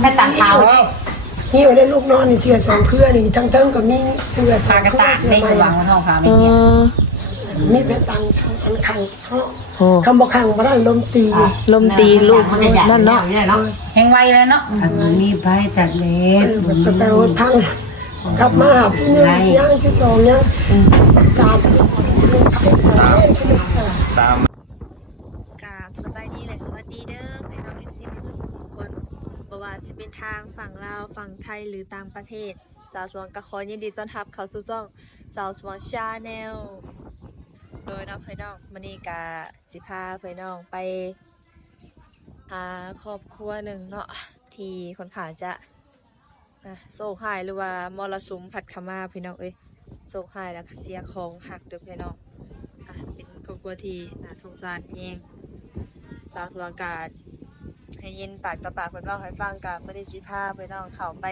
แม่ต่างเท้าเลยนี่ไว้ได้ลูกนอนนี่เสื้อสองเครือนี่ทั้งเทิงก็มีเสื้อสอพางกระเครือตากเสื้อในใหสม่ว่างวันห้องพาไม่อืเงี้ยมมีเป็นตังสองอันขังเฮาะโอ้คำบอกขังบ่ได้ลมตีลมตีลูกนั่นเนาะแห้งไวเลยเนาะอันมีไผตัดเล็บมันไปโอทั้งกลับมาหาพี่หนึงย่างที่สองเนี่ยสามสามตาม กราบสบายดีและสวัสดีเด้อแม่น้องเอฟซีพิสุทธิ์สุคน บ่ว่าจะเป็นทางฝั่งลาวฝั่งไทยหรือต่างประเทศ สาวสวงกะขอยินดีต้อนรับเข้าสู่ช่องสาวสวงชาแนลโดยน้องเพื่อนน้องมื้อนี้กะสิพาเพื่อนน้องไปหาครอบครัวหนึ่งเนาะที่ค่อนข้างจะโศกหายหรือว่ามรสุมพัดข้ามาพี่น้องเอ้ยโศกหายแล้วเสียของหักเด้อพี่น้องอะเป็นครอบครัวที่น่าสงสารเองสาวสวงกา ให้ยินปากต่อปากเพิ่นเล่าให้ฟังกับไม่ได้สิพาไปน้องเขาไป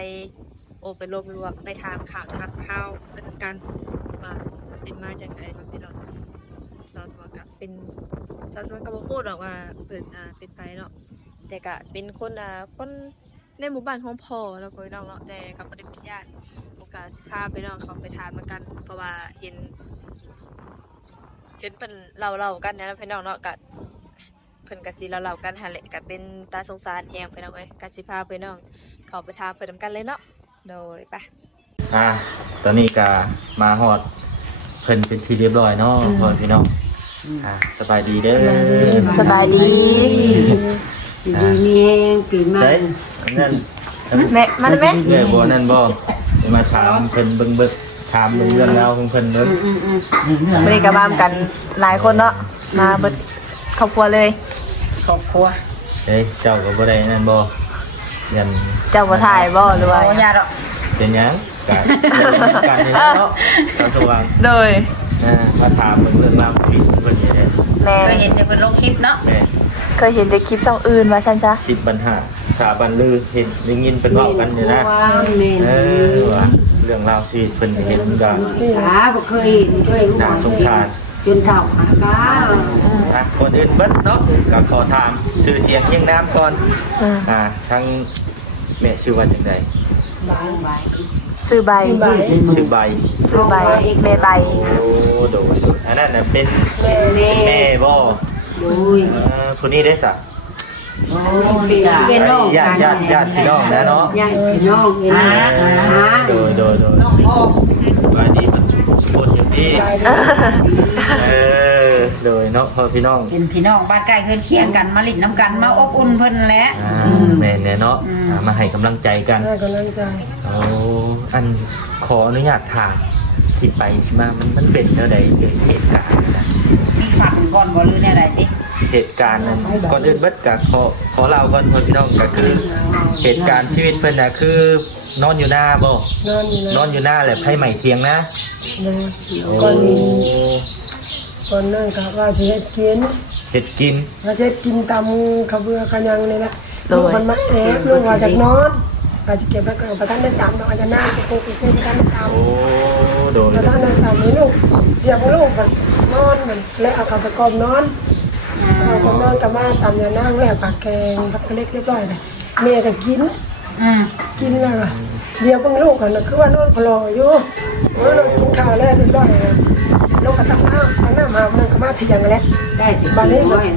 โอไปรวมรวมไปถามข่าวทักข้าวเป็นกันว่าเป็นมาจากไหนมาพี่น้องสาสวงกาเป็นสาสวงกาบ่พูดหรอกว่าเปิดอ่าเป็นไปเนาะแต่ก็เป็นคนอ่าคนในหมู่บ้านของพ่อแล้วพี่น้องเนาะแต่กับบ่ได้เป็นญาติโอกาสสิพาไปน้องเขาไปถามเหมือนกัน เพราะว่าเห็นเห็นเป็นเราเรากันนะพี่น้องเนาะกั เพิ่นกะสิเราเราๆกันหั่นแหละก็เป็นตาสงสารแฮงพี่น้องเอ้ยกะสิพาพี่น้องเข้าไปถามเพิ่นนำกันเลยเนาะโดยไปอ่าตอนนี้ก็มาฮอดเพิ่นเป็นที่เรียบร้อยเนาะพ่อพี่น้องอ่าสบายดีเด้อสบายดีดีมีแห้งปีใหม่ใช่นั่นแม่มาได้ไหมเอ้ยบ่นั่นบ่จะมาถามเพิ่นเบิ่งเบิ่งถามเบิ่งเรื่องราวของเพิ่นเด้อวันนี้ก็มามกันหลายคนเนาะมาเบิด ครอบครัวเลย ครอบครัวเอ้ยเจ้าก็บ่ได้นั่นบ่ยันเจ้าบ่ถ่ายบ่หรือว่าโอ้ยาดอกเป็นหยังการการนี่เนาะสาวสว่างโดยอ่ามาถามเบิ่งเรื่องราวชีวิตเพิ่นนี่แหละแม่เคยเห็นแต่เป็นโลกคลิปเนาะแม่เคยเห็นแต่คลิปช่องอื่นว่าซั่นซะสิบปัญหาสาบันลือเห็นได้ยินเป็นเว่ากันอยู่นะว่าแม่นเออว่าเรื่องราวชีวิตเพิ่นเห็นกัน ขาบ่เคยเห็นเคยรู้น่าสงสาร จนเฒ่าหากาอะคนอื่นเบิดเนาะก็ขอถามชื่อเสียงเคียงน้ำก่อนอืมอ่าทั้งแม่ชื่อว่าจังไดบายบายซื้อใบที่ใบชื่อใบซื้อใบแม่ใบโอ้โดยอันนั้นน่ะเป็นแม่แม่บ่โดยเอ่อผู้นี้ได้สักโอ้ยเป็นพี่น้องญากัตินญาติญาติพี่น้องนะเนาะญาติพี่น้องเห็นไหมหาโดยโดยโดยน้องพ่อสบายดีมันสุขอยู่ที่ เออโดยเนาะพ่อพี่น้องเป็นพี่น้องบ้านใกล้เคืนเคียงกันมาลิ้นน้ำกันมาอบอุ่นเพิ่นแหละอ่าแม่เนี่ยเนาะอ่ามาให้กำลังใจกันให้กำลังใจโอ้อันขออนุญาตถามที่ไปที่มามันมันเป็นเท่าใดเกิดเหตุการณ์นะมีฝันก่อนบ่หรือแนวใดติ เหตุการณ์นั้นก่อนอื่นเบิดกับขอขอเล่าก่อนพ่อพี่น้องก็คือ เหตุการณ์ชีวิตเพิ่นน่ะคือนอนอยู่หน้าบ่นอนอยู่นนะอนอยู่หน้าแหละไผใหม่เทียงนะนะโอ้ก่อนก่อนนั่งกับว่าสิเฮ็ดกินเฮ็ดกินว่าจะเฮ็ดกินตำขะเบือขะยังนี่แหละลูกมันมาแอบลูกว่าจากนอนอาจจะเก็บแล้วก็ประทานได้ตามดอกอาจจะนั่งจะปูไปซื้อประทานได้ตามโอ้โดยประทานได้ตามนี่ลูกเดี๋ยวพอลูกมันนอนมันแล้วเอากลับไปกอมนอน เอากอมนอนกับมาตามยานั่งแล้วปากแกงผักเล็กเรียบร้อยเลยแม่ก็กินอืมกินแล้วอะเดี๋ยวเพิ่งลูกกันนะคือว่านอนพลออยู่เออนอนกินข้าวแล้วเรียบร้อยเลยลูกก็ตักน้ำตักน้ำมามันก็มาเที่ยงแล้วได้สิบ้านนี้น้อย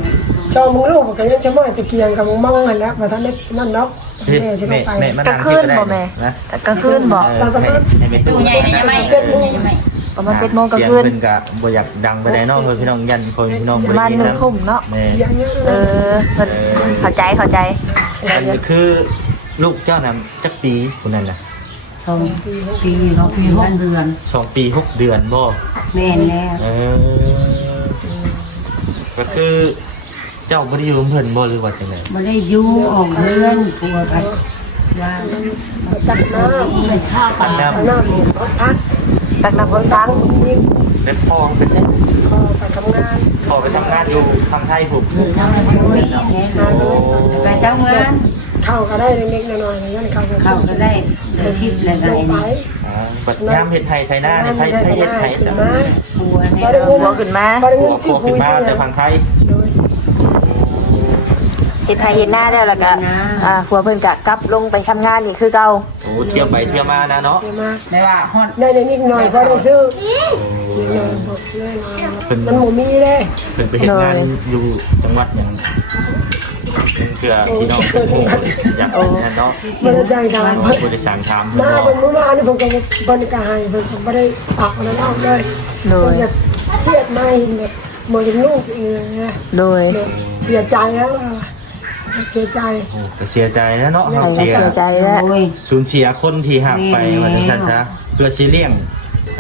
ชอบมึงลูกมันก็ยังจะมอยตะเกียงกับมึงมองกันแล้วมาท่านได้นั่นเนาะเฮ็ดแม่สิแม่ไปแม่มากลานั่งงคืนก็ได้บ่แม่นะแต่กลางคืนบ่เออให้ให้แม่ตู้ตู้ใหญ่นี่ไม่เจ็ดโมงไม่ ประมาณ7โมงกลางคืนเสียงเพิ่นก็บ่อยากดังไปได้เนาะเพิ่นพี่น้องยันพ่อพี่น้องประมาณหนึ่งทุ่มเนาะแม่เสียงเยอะเอเลยอเพิ่นเข้าใจเข้าใจอันนี้คือลูกเจ้าน่ะจักปีผู้นั้นน่ะสองปีเนาะปีหกเดือนสองปีหกเดือนบ่แม่นแล้วเออก็คือเจ้าบ่ได้อยู่กับเพิ่นบ่หรือว่าจังได๋บ่ได้อยู่ออกเรือนผัวกันว่าตักน้ำไปข้าวปปันลาน้ำตัก น้ำหมูเขาพักตักน้ำคนตังยิงแล้วพ่อไปใช้พอไปทำงานพ่อไปทำงานอยู่ทางไทยผมทำให้มันมีแน่งานโอ้ไปทำงานเข้าก็ได้เล็กๆน้อยๆนั่นเข้าเข้าก็ได้อาชีพอะไรลงไปนี่อ่าบัดยามเฮ็ดไทยไทยหน้าในไทยไทยเฮ็ดไทยขึ้ซะนมาผัวเนี่ยบ่ได้เงินหัวขึ้นมาบ่ได้หัเงิวนโคชื่อคุขึ้ยนมาสิแต่พังไทยโดย เฮ็ดไทยเฮ็ดหน้าแล้วแล้วก็อ่าผัวเพิ่นก็กลับลงไปทำงานนี่คือเก่าโอ้เที่ยวไปเที่ยวมานะเนาะเดี๋ยวมาไม่ว่าฮอดได้ในนิดหน่อยพอได้ซื้อนิดหน่อยบอกเลยมันหมูมีเลยเพิ่นไปเฮ็ดงานอยู่จังหวัดหยังเพื่อพี่น้องเพิ่นฮู้อยากเป็นนั่นเนาะมันจะจ่ายการว่าผู้โดยสารถามเพิ่นมาเนาะเป็นมื้อมานี่ผมก็บริการให้ผมก็ไม่ได้ปากมันเล่าเลยโดยอยากเครียดมาเห็นแบบมองเห็นลูกเองนะโดยเสียใจแล้ว เสียใจโอ้ก็เสียใจแล้วเนาะไอ้เราก็เสียเสียใจแล้วโอ้ย สูญเสียคนที่หักไปว่าจังซั่นซะเพื่อสิเลี้ยง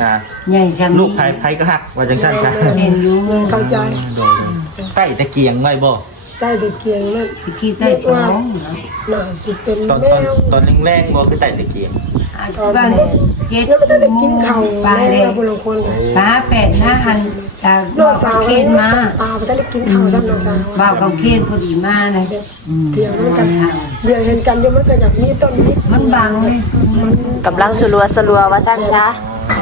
อ่าใหญ่ซ้ำลูกไผไผก็หักว่าจังซั่นซะเล่นอยู่เข้าใจโดยๆใต้ตะเกียงไว้บ่ได้แต่เกียงนั่นไปคิดได้สองหนาสิเป็นตอนแมตอนวตอนแรงๆบ่คือใต้ตะเกียง บ้านเจ็ดแล้วก็ได้กินข้าวปลาเลแล้ยวบางคนปลาเป็ดนะอันตาน้องสาวเคนมาปลาไปได้กินข้าวซ้ำน้องสาวบ่าวกับเคนพอดีมาเลยเถียงกันเดี๋ยวเห็นกันเดี๋ยวมันก็อยากมีต้นนี้มันบังเลยกำลังสลัวสลัวว่าซั่นซะ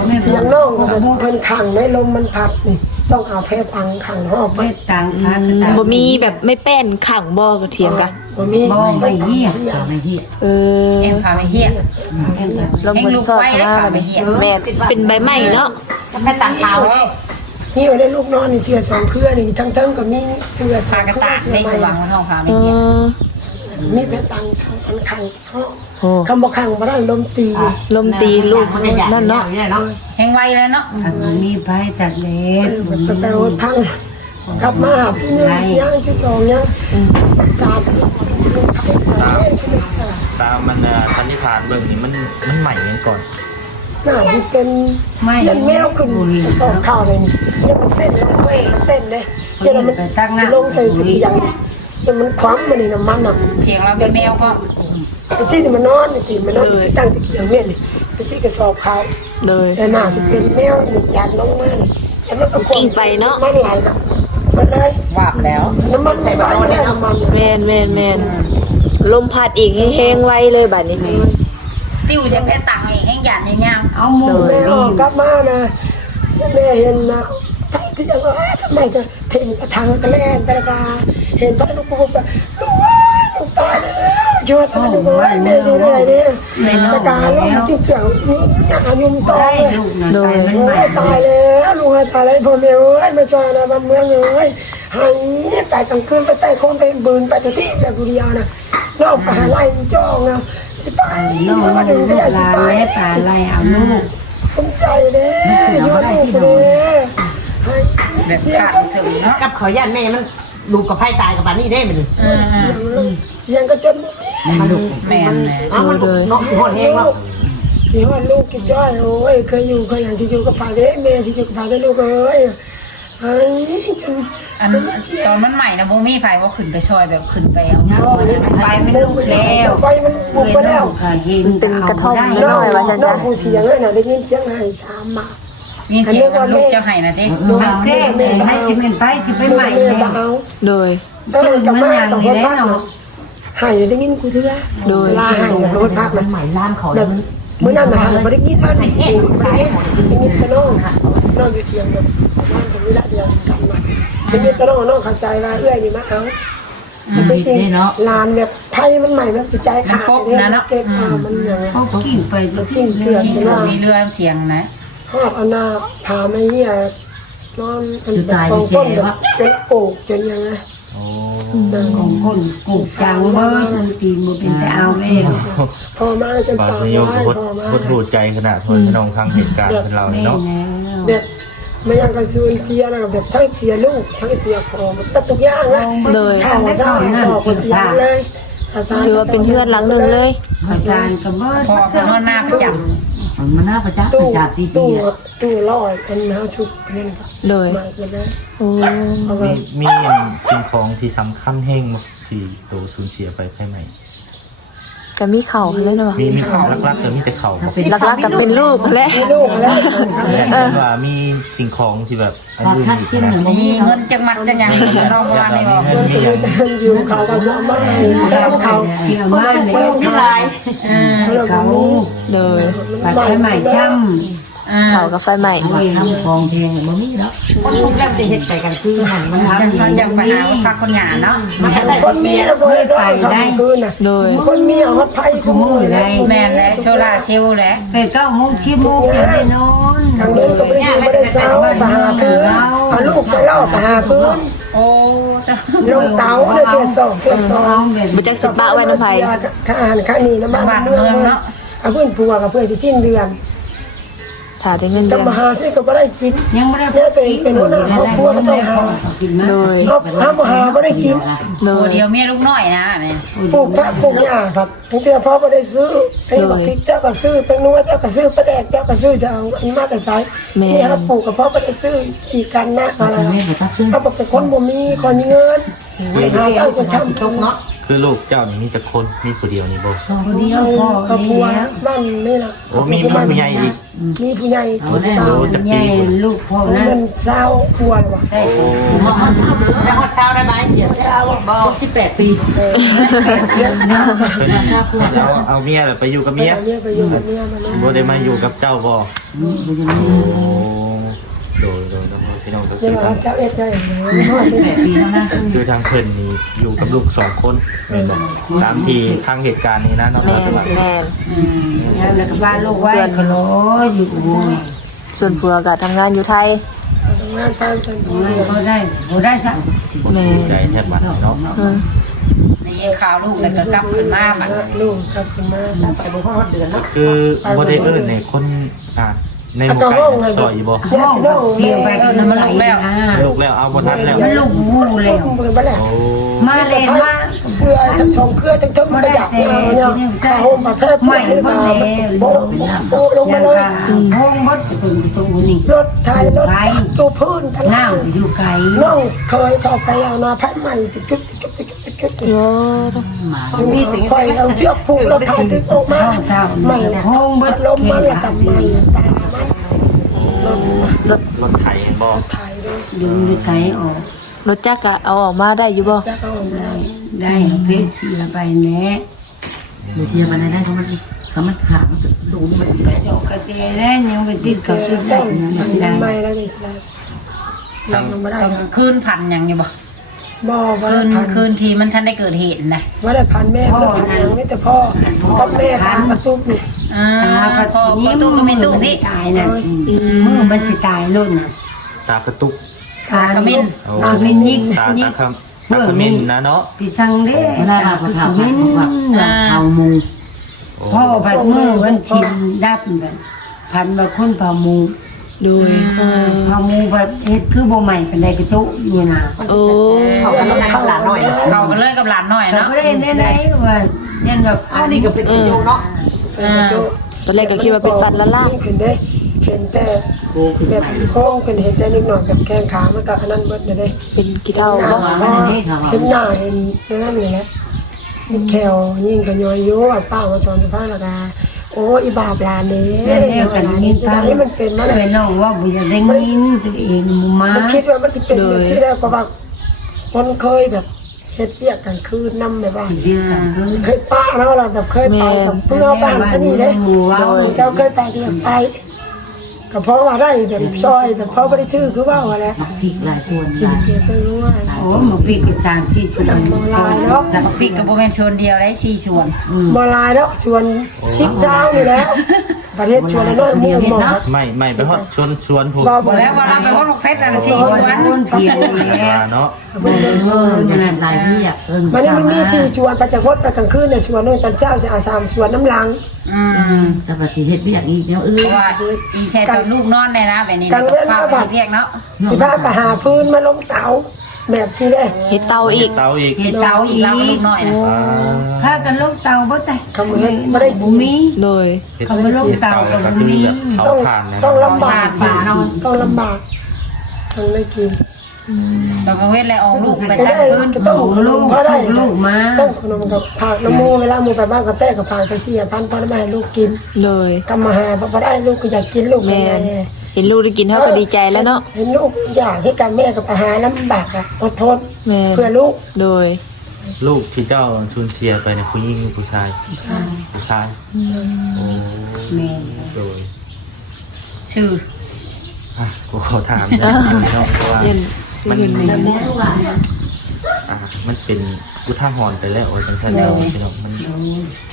ไม่เสียงน้องก็แบบเพิ่นขังในลมมันพัดนี่ต้องเอาเพชรตังขังหอบเม็ดต่างพันบ่มีแบบไม่แป้นขังบ่ก็เถียงกัน บ่มีบ่ไม่เหี้ยไม่เหี้ยเออเอ็มพาไปเฮียลมบนซอดเข้ามาแบบนี้แม่เป็นใบไม้เนาะจะไปต่างข่าวแล้วนี่อยู่ในลูกนอนนี่เสื้อสองเครือนี่ทั้งเทิงก็มีเสื้อสอพางกระเครือตากเสื้อได้ใหสม่ว่างมันห้องพาไปเอเฮียอมีเพชรตังสองอันขังห้องโอ้คำบอกขังบ่ได้ลมตีลมตีลูกนั่นเนาะแหงไวเลยเนาะถ้ามีไผตัดเล็บไปไปโอทั้ง กลับมาหาพี่หนึงย่างที่สองย่างสามสามเล่นที่หนึ่งตามมันอะสันนิษฐานเบิ่งนี่มันมันใหม่กันก่อนน่าสิเป็นยันแมวขึ้นสองข้าวเลยนี่ยังมันเต้นแล้วเว้ยมันเต้นเลยเดี๋ยวมันจะลงใส่ถุงยางเดี๋ยวมันคว้ำมันนี่น้ำมันอะเถียงเราเป็นแมวก็ไปชี้นี่มันนอนนี่ตีมันนอนสิตั้งตะเกียงเนี่ยนี่ไปชี้กระสอบเขาเลยแต่น่าสิเป็นแมวนี่อยากลงมานี่ฉันมันก็กิ้งไปเนาะมันไหลน่ะ มันได้วาบแล้วน้ำมันไหลได้น้ำมันแม่นแม่นแม่นลมพัดอีกแห้งๆไวเลยบัดนี้ติ้วจะไปตักอีกแห้งหยาดยาวเอาหมูแม่ออกกลับมานะแม่เห็นนะไปที่ยังว่าทำไมจะทิ้งกระถางกระแลนกระกาเห็นพระลูกปุ๊บลูกว้าลูกตายแล้ว ช่วยทำลูกว้าแม่ดูได้ไรเนี่ยกระกาลูกที่เกี่ยวยุ่งยายุ่งต่อเลยโดยมันโอ้ยตายแล้วลุงตายแล้วพ่อแม่เอ้ยมาจอยนะบ้านเมืองเอ้ยหายไปกลางคืนไปใต้คนไปบืนไปตัวที่แบบบุรียานะนอกไปหาไล่จ้องนะสิไปนองมาลูดึงกได้สิไปและปลาไหลเอาลูกภูมิใจเด้ยอดลูกเด้ให้ๆแบบเสียงขาดถึงนะกับขอญาตแม่มันลูกกับไพ่ตายกับบ้านนี่ได้มันอืมเสียงก็จน มันลูกๆแม่นเลยอ้าวมันน้องหอนแห้งแล้วที่ว่าลูกกี่จ้อยโอ้ยเคยอยู่เคยอย่างที่อยู่กับฝ่ายเด้แม่ที่อยู่กับฝ่ายได้ลูกเอ้ยไอ้จนอันตอนมันใหม่นะโบมี่ไผ่ว่าขึ้นไปชอยแบบขึ้นไปเอาเงาไปมันลูกแล้วไฟมันบุกไปแล้วเห็นเป็นกระท่อมได้น้อยว่าซั่นน้อซะงผู้เถียงเลยนะได้ยินเสียงไห้สามมามีเสียงกับลูกเจ้าไห้นะทีเอาแก้ให้จะเป็นไปจะไปใหม่แม่แล้วเอาโดยเออกลับมากับคนพักเนาะไห้ได้ยินกูเถื่อโดยลาไห้กับรถพักนะใหม่ร้านเขาแบแล้วบมันเมื่อนั้นนะบริกินบ้านบริกินบริกินกระน้องน้องอยู่เทียงแบบบ้านสมิระเดียวกันนะบริกินกระน้องน้องเข้าใจว่าเอื้อยนี่มาเอาจริงๆลานแบบไพ่มันใหม่มันจิตใจขาดเนี่ยเก็บอ่ามันอย่างเงี้ยเขากินไปก็กินเกลือที่ถูกมีเรือเสียงนะหอบเอาหน้าพาไม่เหี้ยนอนเป็นแบบกองก้นแบบเป็นโกกจนยังไงโอ้ ของคนกูจังเบิดตีนบ่เป็นแต่เอาแล้วพอมาจนบาปากสยมไม้โคตพอมาโคตรหูใจขนาดทนพี่น้องฟังเหตุการณ์เป็นเราเลยแม่เนาะแล้วแบบไม่ยังกระซูนเสียนะแบบทั้งเสียลูกทั้งเสียของตัดทุกอย่างนะโดยข่าวสร้างสอบเสียเลยถือว่าเป็นเฮือนหลังหนึงเลยข้าวสารก็เบิดพอเขานอนหน้าประจ มันน่าประจักษ์ตู้ประจักษ์ที่ปีตู้ตู้ลอยเป็นห้าชุบนี่นครับโดยมาเลยโอ้เอาไปมีมีสิ่งของที่สำคัญแห้งบ่ที่โตสูญเสียไปภายใน ก็มีเข่าเลยเนาะมีมีข่าวลักๆแต่มีแต่เข่าบ่หลักๆก็เป็นลูกแหละมีลูกแล้วเห็นว่ามีสิ่งของที่แบบอันอื่นอีกนะำมีเงินจังมัดจังยังน้องวานนี่บอกเงินมีอย่างอยู่เขาก็จะมาแล้วเขาเที่ยวมาเพิ่แล้วมที่ลายอืมเราเขามีโดยปัดไปใหม่ช่ อ่าเขากับไฟใหม่เอาไว้ทำฟองแทงบ่มีแล้วคนทุกข์แล้วจะเฮ็ดใส่กันคือหันมันจังทำเขาจังไปหาว่าพักคนหยาเนาะ มันได้ คนมีนะบ่ได้ดอกเขาคืนน่ะโดย คนมีเอาฮอดไผกูมือเลยแม่นและโชลาเซลลแหละ ไปเก้าโมงชิบโมงยังไม่นอนทางนี้ก็ไม่ได้ไม่ได้เศร้าไปหาพื้นเอาลูกใส่ล่อไปหาพื้นโอ้ตาลงเตาเลยเกสองเกสองบ่จักสิปะไว้น้ำไผข้าอ่านข้านี่น้ำมันเมืองเนาะ เอาเพื่อนปัวกับเพื่อนสิสิ้นเดือน ถ้าได้เงินเดืจะอนมาหาซื้อก็ไม่ได้กินยังไม่ได้เนี่ยตัวเองเป็นหัวหน้าครอบครัวก็ต้องหากินนะโดยเอาถ้ามาหาไม่ได้กินโดโอ้ยเดียวเมียลูกน้อยนะเนี่ย ปลูกพระปลูกหญ้าครับทั้งที่พ่อไม่ได้ซื้อไอ้บักพริกเจ้าก็ซื้อเป็นนัวเจ้าก็ซื้อปลาแดกเจ้าก็ซื้อจะเอาอันมาแต่ไซนี่ครับปลูกกับพ่อไม่ได้ซื้ออีกกันนะอะไรแม่บ่ทักเพิ่นเขาบอกเป็นคนบ่มีคนมีเงินหาเศร้าคนทำตกเนาะ คือลูกเจ้านี่มีแต่คนมีผู้เดียวนี่บ่คนเดียวเอาพ่อครอบครัวแล้วบ้านนี่ล่ะโอ้มีมีผู้ใหญ่อีกมีผู้ใหญ่เอาผู้แน่เฒ่าโอ้จะใหญ่ลูกพ่อนะมันเศร้าครัวว่ะได้โอ้ฮอดเช้าแล้วฮอดเช้าได้ไหมเดี๋ยวเช้าบ่18ปีเพิ่นเอาเอาเมียแหละไปอยู่กับเมียเมียไปอยู่กับเมียมาเนาะบ่ได้มาอยู่กับเจ้าบ่บ่ยังโอ้มี โดยโดยน้องพี่น้องก็เดี๋คืยวอมาทางเจ้าเอ็ดได้อย่างนี้18ปีแล้วนะคือทางเพิ่นนี่อยู่กับลูกสองคนแม่นบ่ตามที่ทางเหตุการณ์นี้นะน้องแม่สนวัสดิ์แม่นแล้วแล้วก็บ้านลูกไว้ก็รออยู่โอ้ยส่วนผัวก็ทำงานอยู่ไทยทำงานตามเป็นผู้ไม่เรียนก็ได้บ่ได้สักคนดีใจแทบบัดเนาะเออได้ยินข่าวลูกแล้วก็กลับขึ้นมาบัดลูกกลับขึ้นมาไปบ่ฮอดเดือนเนาะคือบ่ได้เอิ้นในคนอ่า ในหมู่ไก่ซอยอยู่บ่ห้องเที่ยวไปก็มันลูกแล้วลูกแล้วเอาบ่ทันแล้วมันลูกวูแล้วเบิ่งบ่แหละโอ้มาเลยมาเสื้อทั้งสองเครือทั้งทั้งประหยัดเอาเนี่ยข้าวหอมมาแพร่ปวดให้มาโบโบลงยัมางเลยก็ห้องบดตึงตรงนี้รถไทยรถตู้พื้นทั้งน้ำอยู่ไกลน้องเคยเข้าไปเอานาแพทย์ใหม่ไปจุดจุดจุดจุดจุดโอ้ชีวิตคอยเอาเชือกผูกแล้วถ่ายดึงออกมาห้องเท่าใหม่ห้องบดลมมันแล้วกับใหม่ตา มันรถรถไถบ่รถ่ายเลยดึงอยู่ไกลออกรถจักรเอาออกมาได้อยู่บ่จะเอาออกมาได้ได้เพชรเสียไปแน่ดูเชียร์มันได้เขาะมันเขามันขามันดูมันแปลกจกกระเจแล้ยังไปติดกับติดได้ยังมันไม่ได้ใหม่แล้วจังสิได้ต้องยังไม่ได้ต้องคืนพันยังอยู่บ่บ่คืนคืนทีมันทันได้เกิดเหตุนะว่าได้พันแม่ว่าได้พันยังไม่แต่พ่อพ่อแม่ตากระตุ้มนี่ อ่าพอประตูก็มีตู้พี่ ตายน่ะมือมันสิตายลุ่นน่ะตากระตุกตาขมิ้นโอ้ตาขมิ้นยิกตาตาคำตาขมิ้นนะเนาะที่สั่งเด้เวลาเราก็ถามมิ้นว่าเอามูพ่อบัดมือวันชินดับแบบพันว่าคนเผามูโดยเออเผามูแบบเฮ็ดคือบ่ใหม่เป็นไดกระตุอยู่น่ะโอ้เขาก็ต้องหลานหน่อยเขาก็เลยกับหลานหน่อยแต่เนาะบ่ได้แน่ๆว่ายันแบบอันนี้ก็เป็นประโยชน์เนาะ อ่าตอนแรกก็คิดว่าเป็นฟันละล่างเห็นได้เห็นแต่โอ้คือแบบโค้งเป็นเห็นแต่นิดหน่อยแบบแข้งขามันก็อันนั้นเบิดเลยเด้เป็นกี่เท่าหน้าบ่เห็นหน้าเห็นนั่นนี่แหละเห็นแขวยิ่งก็ย้อยโย่ป้ามาจอนฟ้าละกาโอ้อีบาปลาเนี้เรียกกันมีตอนนี้มันเป็นมาเลเลยยน้องว่าบ่อยากได้ยินตัวเองมูมามันคิดว่ามันจะเป็นแบบที่แรกก็ว่าคนเคยแบบ เฮ็ดเปียกกลางคืนน้ำแบบว่าเรียกกันคือเคยป้าแล้วเราแบบเคยไปกับเพื่อนบ้านก็นี่เลยเจ้าเคยไปเรียกไปก็เพราะว่าได้แบบซอยแบบเพราะไม่ได้ชื่อคือว่าอะไรมักพริกหลายส่วนกิหนลายเกียร์ไปรู้ว่าโอ้หมอปีกจางที่ชุนบักพริกกับโบแมนชวนเดียวได้สี่ส่วนมาลายแล้วชวนชิปเจ้านี่แล้ว ประเทศชวนแล้วน้อยมุ่งหมอไม่ไม่ไปฮอดชวนชวนผมบอบอกแล้วว่าเราไปว่าลูกเพชรอันสี่ส่วนคนเทียนว่าเนาะเออยังไงหลายพี่อะเออมันนี่มันมีชีชวนไปจากพดไปกลางคืนเนี่ยชวนนู่นตอนเจ้าจะอาสามชวนน้ำลังอืมแต่ว่าสิเฮ็ดเวียกอีกเจ้าเอ้เพยราะว่าอีแชร์ตอนลูกนอนเนี่ยนะแบบนี้ก็พาไปเรียกเนาะสิบ้าไปหาพื้นมาลงเตาแบบที่ได้เฮ็ดเตาอีกเตาอีกเห็ดเตาอีกเราลูกน้อยนะอ่าถ้ากันลูกเตาบ่ได้ เขาเหมือนไม่ได้บุกิน มีโดยเฮ็ดเขาไปลงเตากับก็บุคือมีแบบเผาต้องถ่านนะต้องลำบากฝานอนต้องลำบากต้องไม่กินเราก็เว้นแล้วออกลูกไปไม่ตั้งได้คืนก็ต้องขนลูมกก็ได้ลูกมาต้องขนมกับผักน้ำมูเวลามูไปบ้านก็แต้กับผักจะเสียพันตอนมาให้ลูกกินโดย กำมาหาพอได้ลูกก็อยากกินลูกแม่ยังไงนเห็นลูกได้กินเฮาก็ดีใจแล้วเนาะเห็นลูกอยากให้การแม่กับอาหารลำบากอะอดทนแม่นเพื่อลูกโดย ลูกที่เจ้าสูญเสียไปเนี่ยผู้หญิงหรือผู้ชายผู้ชายโอ้แม่ โดยเชื่ออะกูขอถามนะพี่น้องเพราะว่าเย็นมันเย็นไหมแม่ลูกหลานอะมันเป็นกูท่าหอนไปแล้วว่าจังซั่นแล้วพี่น้องมันอะจัก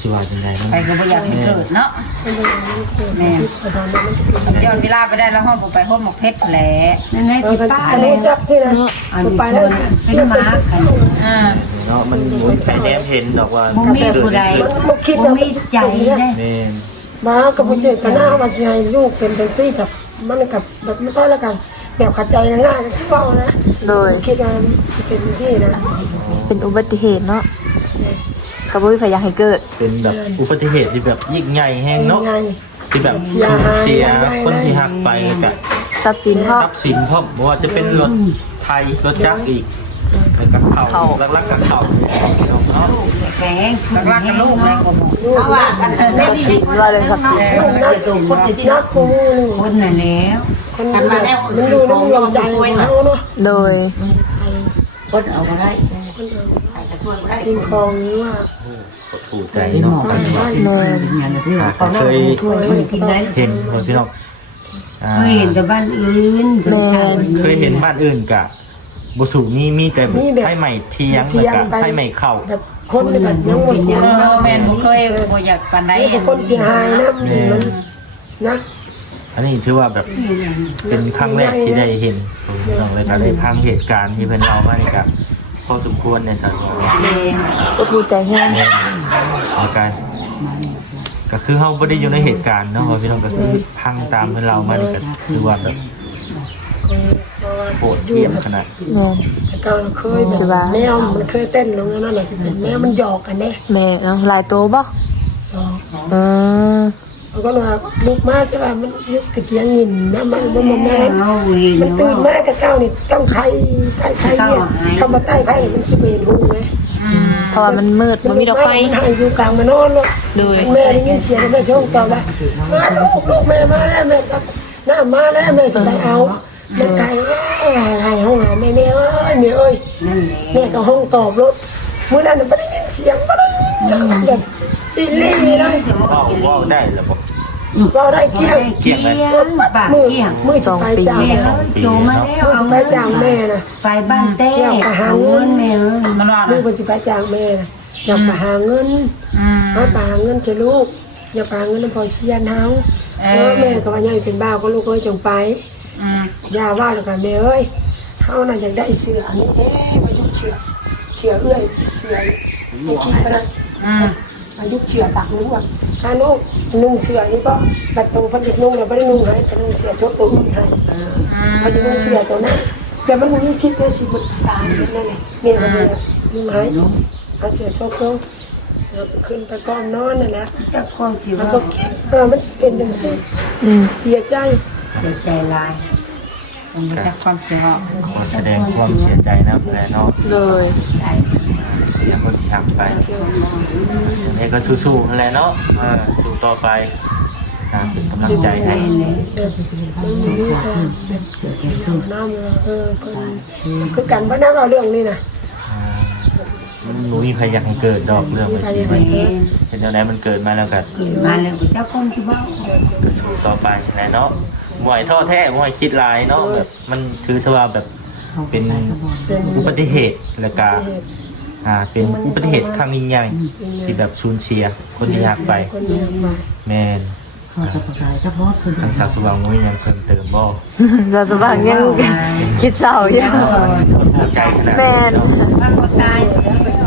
สิว่าจังไดมันไปก็บ่อยากให้เกิดเนาะแม่ตอนนั้นมันจะเป็นย้อนเวลาไปได้แล้วห้องผมไปห้องหมกเพชรแหละนั่นไงเออที่มันป้าจะเลรู้ยจักสินะอันนี้ไปคแล้วนเป็นหมากันอ่าเนาะมันมันใส่แนมเห็นดอกว่าบ่มีผู้ใดมันคิดบ่ว่ามีใจได้แม่นมากับผู้เจตนาว่าสิให้ลูกเป็นเป็นซี่กับมันกับแบบไม่ต้องแล้วกันแบบขัดใจง่ายๆที่ว่านะโดยคิดว่าจะเป็นซี่นะเป็นอุบัติเหตุเนาะ กับบุ้ยพยายามให้เกิด เป็นแบบอุบัติเหตุที่แบบยิ่งใหญ่แฮงเนาะไง ที่แบบเสียหายเสียใหญ่ๆคนที่หักไปกับทรัพย์สินพ่อ ทรัพย์สินพร้อมบ่ว่าจะเป็นรถไทยรถจักรอีกแล้วก็เข่าลักๆกับเข่าเนาะแข็งชุดรักกันลูกเลยก็บอกลูกนะทรัพย์สินว่าเลยทรัพย์สินลูกนักคนนักกูนี่คนน่ะแล้วคนดูมันดูน้ำลมใจของเขาเนาะโดยคนเอามาได้ สิ่งของนี้ว่ากดถูกใจเนาะแม่นงานที่อ่าตอนนั้นเคยช่วยคนกินได้เห็นคนพี่น้องอ่าเคยเห็นแต่บ้านอื่นเคยเห็นบ้านอื่นกะบุสูมีมีแต่ไผ่ใหม่เทียงแล้วก็ไผ่ใหม่เข่าแบบคนแบบน้องหมดเสียงเออแม่นบ่เคยบ่อยากปานใดนี่เป็นคนจีหายนะมันนะอันนี้ถือว่าแบบเป็นครั้งแรกที่ได้เห็นผมพี่น้องเลยก็ได้พังเหตุการณ์ที่เพิ่นเล่ามานี่ครับ พอสมควรในสังคมก็พูดใจแห้งอาการก็คือเขาไม่ได้อยู่ในเหตุการณ์เนาะพี่น้องก็คือพังตามเพื่อนเรามานี่ก็คือว่าแบบโหดเหี้ยมขนาดแม่นแต่ก็เคยแบบแมวมันเคยเต้นลงนั่นแหละจะเป็นแมวมันหยอกกันเนี่ยแม่เนาะหลายโตบ่สองอืม เขาก็ว่าลูกมาจะว่ามันยึดตะเกียงหินนะมันมันมันแม่เอาเห็นมันตื่นว่ามาแต่เก้านี่ต้องไทยไทยไทยเนี่ยคำว่าใต้ไพ่มันสิเวนหูไงเพราะว่ามันมืดมันมีดอกไฟมันหายอยู่กลางมานอนเลยโดยแม่ได้ยินเสียงแม่ช่องตอบว่ามาลูกลูกแม่มาแล้วแม่ตักหน้ามาแล้วแม่สบายเอาแม่ไก่หายห้องหาแม่แม่เอ้ยแม่เอ้ยนั่นแหละแม่ก็ห้องตอบรถมื่อนั้นไม่ได้ยินเสียงไม่ได้แบบ จีลี่เลยพ่อว่าได้แล้วบอกเราได้เกี่ยงเกี่ยงปากมือเกี่ยงมือจะไปจ้างแม่มือเอ้ยโจมาแล้วเอาจะไปจ้างแม่นะไปบ้านเต้เอาเงินแม่เอ้ยมันว่ามือน่ะมันจะไปจ้างแม่นะอยากไปหาเงินอืมมาไปหาเงินจะลูกอยากไปหาเงินน้ำพอเชียนเฮาเอเอออแม่ก็ว่ายังเป็นบ้าก็ลูกเอ้ยจงไปอืมย่าว่าแล้วกันแม่เอ้ยเฮาน่ะอยากได้เสืออันนี้เอ๊ะมายุกเชือเชือเอื้อยเสือไม่คิดไปนะ อืมมายุกเชือตักนุ่งอะถ้านุ่งนุ่งเสือนี่ก็บัดตรงพันเด็กนุ่งเราไม่ได้นุ่งให้แต่นุ่งเสือชดตัวอื่นให้เขาจะนุ่งเสือตัวนั้นแต่มันมีสิทธิ์เลยสิทธิ์ตายนั่นแหละแม่ก็แม่นุ่งให้เอาเสือชดลงแล้วขึ้นไปก้อมนอนนั่นแหละจะความสิแล้วว่าก็คิดเออมันจะเป็นจังซี่อืมเสียใจเสียใจหลายผมบ่จักความเสียหอกขอแสดงความเสียใจนะแม่เนาะโดยเสียคนที่หักไปแม่ก็สู้ๆนั่นแหละเนาะสู้ต่อไปอ่าเป็นกำลังใจให้น้ำเออคือกันบ่น่าเอาเรื่องนี้นะอ่ามันบ่มีใครอยากให้เกิดดอกเรื่องมีแบบใครนี้ยังไงเออเห็นแล้วไหนมันเกิดมาแล้วก็เกิดมาแล้วก็จะความสิว่าก็สู้ต่อไปแหละเนาะมวยท่อแท้มวยคิดหลายเนาะแบบมันถือสภาแบบเป็นเป็นอุบัติเหตุแล้วก็ อ่า เป็นอุบัติเหตุครั้งยิ่งใหญ่ที่แบบสูญเสียคนที่หักไปคนเดียวมาแมนขอสปายก็พอคือทางสาวสุวรรณมุ้ยยังเพิ่มเติมบ่จะสบายยังคิดเศร้าอยู่ภูมิใจขนาดแม่นถ้าก็ตาย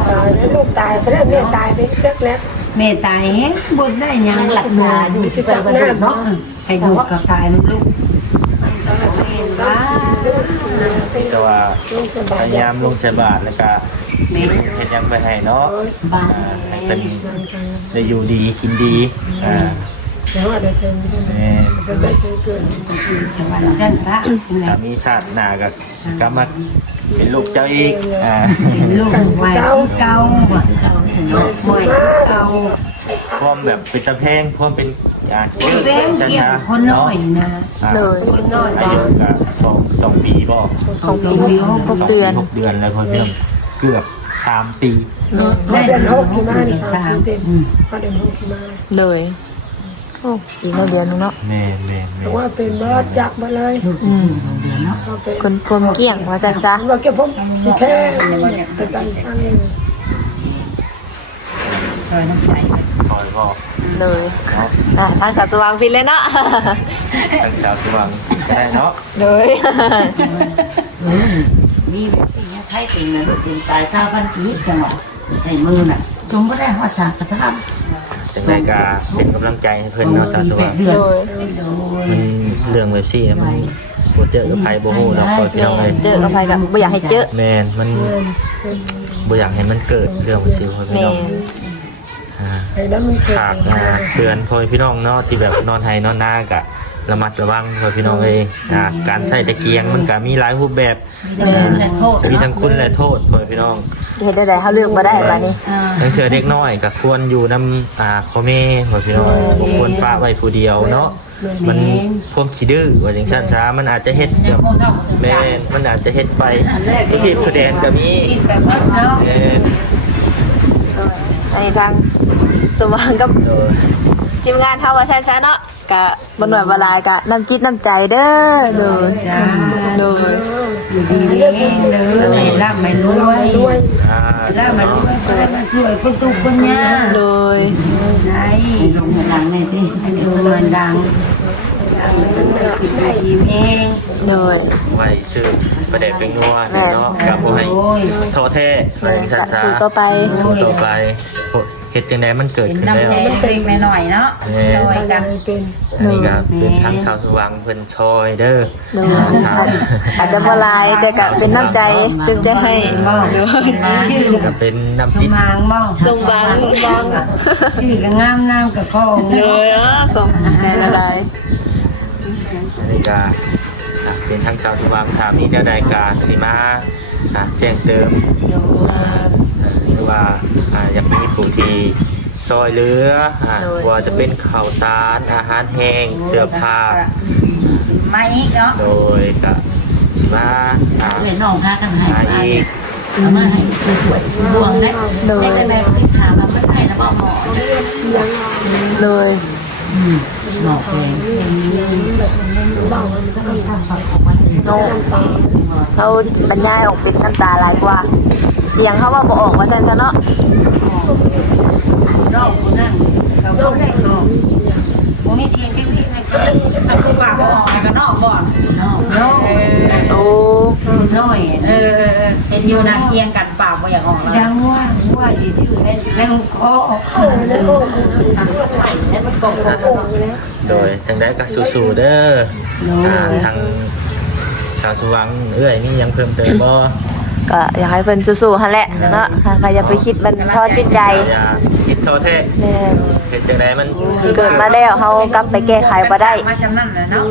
ตายแล้วลูกตายไปแล้วแม่ตายไปเล็กแล้วแม่ตายแฮงบ่ได้หยังรักษาอยู่สิบแปดหน้าเนาะให้อยู่กับตายมันลูกมันก็เป็นว่าแต่ว่าลูกสบาพยยายามลงใส่บาทแล้วก็ แม่เห็นยังไปให้เนาะบ้านอ่าให้เป็นนางจังได้อยู่ดีกินดีอ่าแล้วว่าได้เต็มที่แม่นเป็นแบบเกิดสวรรค์จันทระแหถ้าละมีชาติหน้าก็กลับมาเป็นลูกเจ้าอีกอ่าลูกไว้เก่าว่ะห่วยเก่าพร้อมแบบเป็นตะแพงพร้อมเป็นอ่าชื่อเป็เป็นนชเกี่ยนะวคนน้อยนะอ่าโดย คนน้อยอายุก็สองสองปีบ่ของปีหกเดือนหกเดือนแล้วพอเพิ่ม เกือบสามปีมาเดือนหกที่มาในสามชีเต็มมาเดือนหกที่มาโดยโอ้อีกแล้วเดือนหนึงเนาะแม่แม่แม่แต่ว่าเป็นเบิดจักมาเลยอืมเดือนเนาะเอาเป็นคนพวมเกลี้ยงว่าซั่นซะว่าเก็บผมสิแพ้เป็นการสร้างซอยน้ำใจซอยก็ เลยอะทางสาวสว่างพินเลยเนาะทางชาวสว่างก็ได้เนาะเลยเออมีแบบสิ่งนี้ไทยเป็นเงินเป็นตายซาพันกีจังหวะใส่มือน่ะจงไม่ได้หอดฉากกระทจังไดก็เป็นกำลังใจให้ำเพิ่นเนาะชาวสแปว่างดเดือนเลยมันเรื่องแบบซี่มันบ่เจอกับไผบ่ฮู้แล้วคอยพี่น้องเลยเจอกับใครกับบ่อยากให้เจอแม่นมันบ่อยากให้มันเกิดเรื่องแบบซี่คอยพี่แม่น้องน อ่าไอ้นั้นมันเกิดฝากมาเตือนพ่อพี่น้องเนาะที่แบบนอนไห้นอนนากะระมัดระวังพ่อพี่น้องเองอ่าการใช้ตะเกียงมันก็มีหลายรูปแบบมีทั้งคุณและโทษมีทั้งคุณและโทษพ่อพี่น้อง เฮ็ดได้ไดเฮาเลือกบ่ได้บัดนี้ อ่าทั้งเธอเด็กน้อยก็ควรอยู่นํอ่าพ่อแม่พ่อพี่น้องบ่ควรป้าไว้ผู้เดียวเนาะมันพวกขี้ดื้อว่าจังซั่นซะมันอาจจะเฮ็ดยัแบงบโมเท่าถึงแม่จ้ะนมันอาจจะเฮ็ดไปทุกทีทุกแดนก็มีกินแบบว่าเนาะ แม่นอันนี้ทาง สว่างกับทีมงานเฮาว่าแท้ๆเนาะกะบ่หน่วยบ่หลากะน้ำจิตน้ำใจเด้อโดยโดยอยู่ดีมีเด้อให้ร่ำให้รวยด้วยอ่ร่ำให้รวยก็ได้มาช่วยคนทุกคนยาโดยใช่ลงหลังเลยสิให้ดูมันดังดังแล้วก็คิดดีมีแห้งโดยไว้ซื้อประเด็กเป็นนัวเนาะกับบ่ให้โอ้ยโทษแท้ว่าจังซั่นกะซะสู่ต่อไปต่อไป เฮ็ดจังไดมันเกิดเป็นขึ้นแล้วน้ำใจเล็กๆน้อยๆเนาะซอยกันเป็นอันนี้ก็เป็นทางชาวสว่างเพิ่นชอยเด้อโดยอาจอาจจะบ่หลายแต่กะเป็นน้ำใจเต็มใจให้โดยชื่อก็เป็นน้ำสจิต มางบ้างสมหวัง ชื่อก็งามน้ำกับคองเลยอะขอบคุณหลายอันนี้ก็อะเป็นทางชาวสว่างถามมีแนวใดก็สิมาอะแจ้งเติมหรือว่าอะอยากมีผู้ ที่ซอยเหลืออะว่าจะเป็นข้าวสาร อาหารแห้งเสื้อผ้า มาอีกเนาะโดยก็สิมาอะเลยน้องพากันหายมาไปอีกเอามาให้สวยๆดวงได้ได้แต่แบบที่ถามมาไม่ใช่แล้วบอกหมอเลยหมอแดงโนเขาบรรยายออกเป็นน้ำตาหลายกว่า เสียงเขาว่าบ่ออกว่าซั่นซะเนาะ รอบคนนั้นเขาก็ได้รอบผมมีเทียนที่นี่นะมันคือปากบ่ออกแล้วก็นอกบ่อนนอกนอกโอ้น้อยเออเห็นอยู่นั่งเอียงกันปากบ่อยากออกแล้วยังว่าว่าจะชื่อได้แล้วคอโอ้ยแล้วโอ้ยไหลแล้วมันกองโอ่งแล้วโดยจังได้ก็สู้ๆเด้ออ่าทางชาวสว่างเอ้ยมีหยังเพิ่มเติมบ่ ก็อยากให้เพิ่นสู้ๆหั่นแหละเนาะใครอย่าไปคิดมันทอดจิตใจอย่าคิดโทษแท้แม่นเฮ็ดจังไดมันเกิดมาแล้วเฮากลับไปแก้ไขบ่ได้มาชำนั่นแหละเนาะ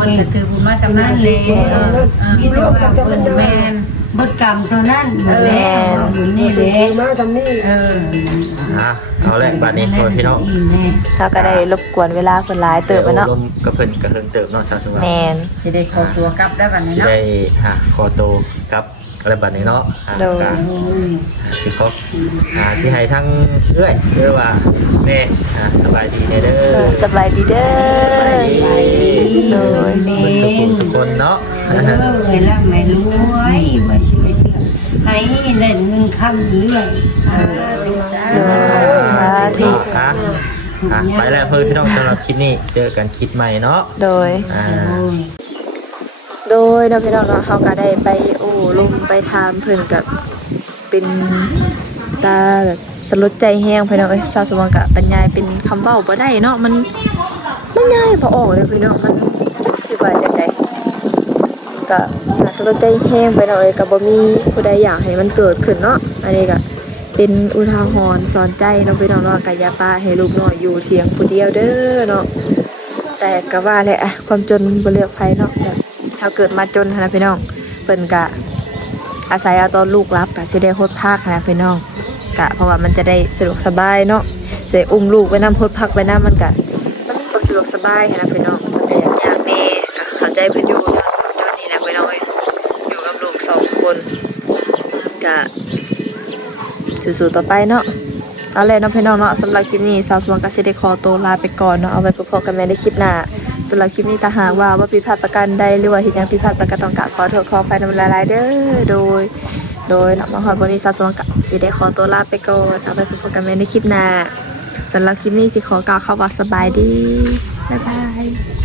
มันก็คือบุญมาชำนั่นเลยเออเออกินร่วมกันจะมันเดินแม่นบดกรรมเท่านั้นแล้วอยู่นี่แหละมาจำนี่เอออะเอาแรกบัดนี้โทษพี่น้องแน่เขาก็ได้รบกวนเวลาเพิ่นหลายเติบไปเนาะลมกับเพิ่นก็เพิ่นเติบเนาะชาวสว่างแม่นสิได้ขอตัวกลับได้บัดนี้สิเนาะได้หาคอโตกับ อะไรบัดนี้เนาะอ่าโดย ก็อ่าสิขออ่าสิให้ทั้งเอ้ยหรือว่าแม่อ่าสบายดีแน่เด้เอออสบายดีเด้อโดยเพิ่นสุขุมสุคนเนาะ เออแล้วไม่รวยมาช่วยให้เล่นเงินคำเรื่อยโดยสาธุอะอะไปแล้วเพื่อนพี่น้องสำหรับคลิปนี้เจอกันคลิปใหม่เนาะโดย อ่า โโดยเราพี่น้องเนาะเขาก็ได้ไปโอ้ลงไปถามเพิ่นกับเป็นตาแบบสลดใจแห้งพี่น้องเอ้ยสาวสมองกับบรรยายเป็นคำเว้าบ่ได้เนาะมันบรรยายบ่ออกเลยพี่น้องมันจักสิว่าจังไดก็น่าสลดใจแห้งพี่น้องเอ้ยก็บ่มีผู้ใดอยากให้มันเกิดขึ้นเนาะอันนี้ก็เป็นอุทาหรณ์สอนใจเนาะพี่น้องเนาะก็อย่าปาให้ลูกน้อยอยู่เถียงผู้เดียวเด้อเนาะแต่ก็ว่าแหละอะความจนบ่เลือกภัยเนาะแบบ ถ้าเกิดมาจนนะพี่น้องเพิ่นกะอาศัยเอาตอนลูกรับกะสิได้หดภาคนะพี่น้องกะเพราะว่ามันจะได้สะดวกสบายเนาะเสิได้อุ้มลูกไว้นำโฮดพักไว้นำมันกะมันบ่สะดวกสบายนะพี่น้องมันก็ยากๆแน่ก็เข้าใจเพิ่นอยู่เนตอนนี้นะพี่น้องอยู่กับลูกสองคนกะสู้ๆต่อไปเนาะเอาเลยเนาะพี่น้องเนาะสำหรับคลิปนี้สาวสวงกับเซเดคอตัวลาไปก่อนเนาะเอาไว้พบกันใหม่ในคลิปหน้า สำหรับคลิปนี้ถ้าหากว่าว่าผิดพลาดประการใดหรือว่าเห็นยังผิดพลาดประการต้องกราบขอโทษขออภัยนำลายๆเด้อโดย โดยหลังมาหอดวันนี้สาวงกับสีไดคอตัวลาไปก่อนเอาไปพบกันใหม่ในคลิปหน้าสำหรับคลิปนี้สิขอกล่าวคำว่าสบายดีบ๊ายบาย